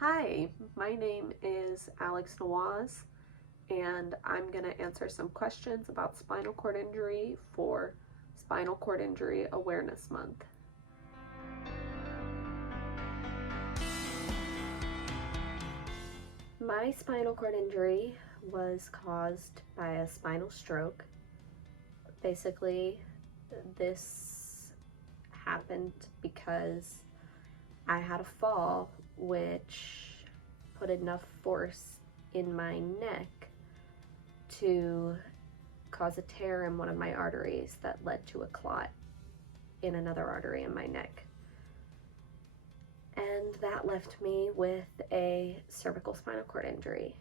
Hi, my name is Alex Nawaz, and I'm going to answer some questions about spinal cord injury for Spinal Cord Injury Awareness Month. My spinal cord injury was caused by a spinal stroke. Basically, this happened because I had a fall which put enough force in my neck to cause a tear in one of my arteries that led to a clot in another artery in my neck. And that left me with a cervical spinal cord injury.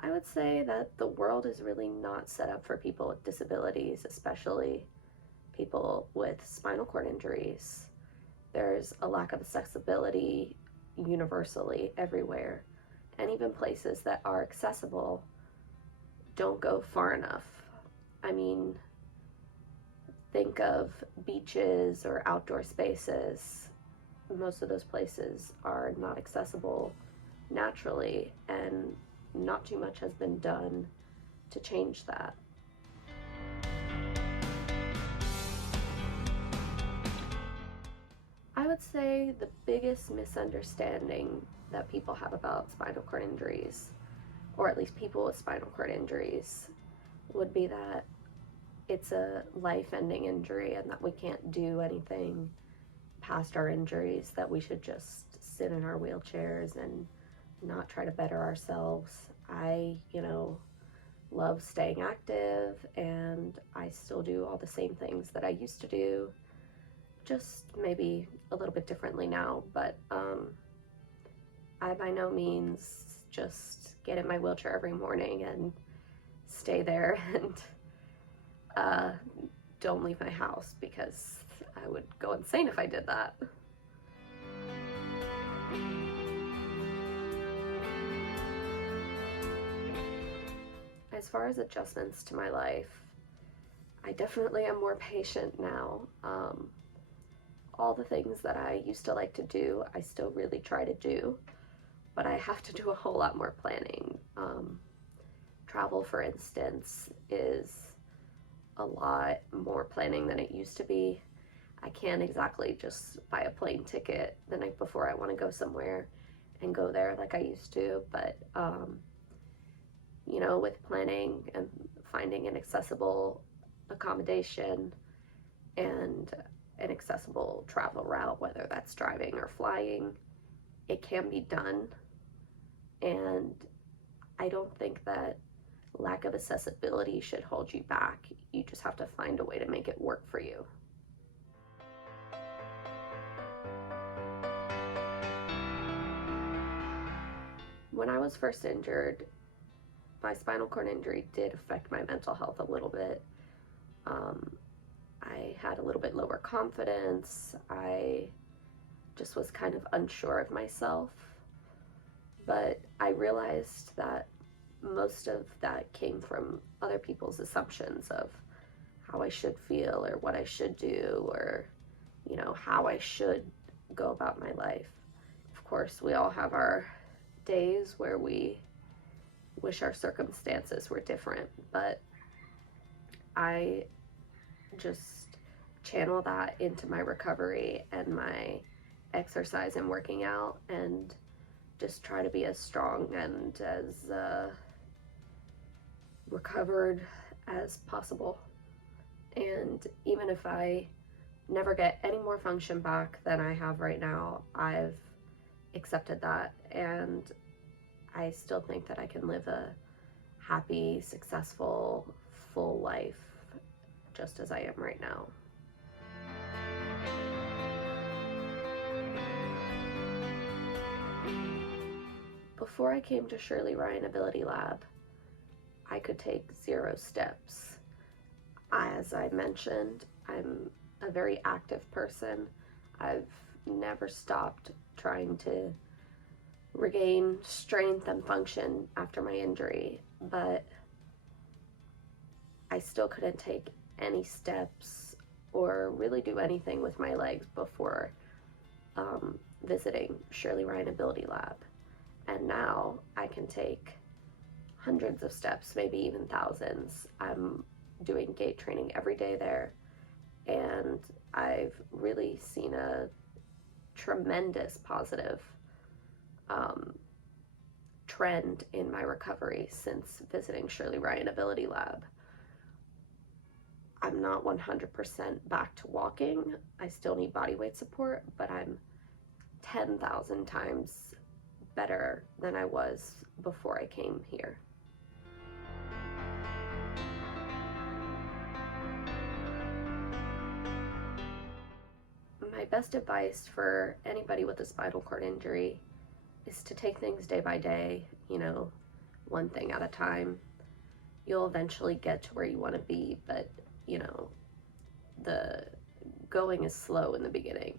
I would say that the world is really not set up for people with disabilities, especially people with spinal cord injuries. There's a lack of accessibility universally everywhere, and even places that are accessible don't go far enough. I mean, think of beaches or outdoor spaces. Most of those places are not accessible naturally, and not too much has been done to change that. I would say the biggest misunderstanding that people have about spinal cord injuries, or at least people with spinal cord injuries, would be that it's a life-ending injury and that we can't do anything past our injuries, that we should just sit in our wheelchairs and not try to better ourselves. I, love staying active, and I still do all the same things that I used to do, just maybe a little bit differently now, but I by no means just get in my wheelchair every morning and stay there and don't leave my house, because I would go insane if I did that. As far as adjustments to my life, I definitely am more patient now. All the things that I used to like to do, I still really try to do, but I have to do a whole lot more planning. Travel, for instance, is a lot more planning than it used to be. I can't exactly just buy a plane ticket the night before I want to go somewhere and go there like I used to, but with planning and finding an accessible accommodation and an accessible travel route, whether that's driving or flying, it can be done. And I don't think that lack of accessibility should hold you back. You just have to find a way to make it work for you. When I was first injured, my spinal cord injury did affect my mental health a little bit. I had a little bit lower confidence. I just was kind of unsure of myself. But I realized that most of that came from other people's assumptions of how I should feel or what I should do, or, how I should go about my life. Of course, we all have our days where we wish our circumstances were different, but I just channel that into my recovery and my exercise and working out, and just try to be as strong and as recovered as possible. And even if I never get any more function back than I have right now, I've accepted that, and I still think that I can live a happy, successful, full life just as I am right now. Before I came to Shirley Ryan AbilityLab, I could take 0 steps. As I mentioned, I'm a very active person. I've never stopped trying to regain strength and function after my injury, but I still couldn't take any steps or really do anything with my legs before visiting Shirley Ryan AbilityLab. And now I can take hundreds of steps, maybe even thousands. I'm doing gait training every day there, and I've really seen a tremendous positive trend in my recovery since visiting Shirley Ryan AbilityLab. I'm not 100% back to walking. I still need body weight support, but I'm 10,000 times better than I was before I came here. My best advice for anybody with a spinal cord injury is to take things day by day, one thing at a time. You'll eventually get to where you want to be, but, the going is slow in the beginning.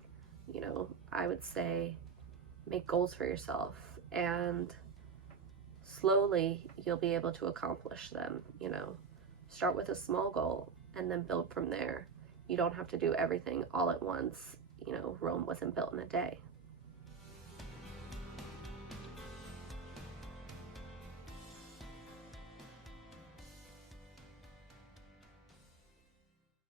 I would say make goals for yourself, and slowly you'll be able to accomplish them. Start with a small goal and then build from there. You don't have to do everything all at once. Rome wasn't built in a day.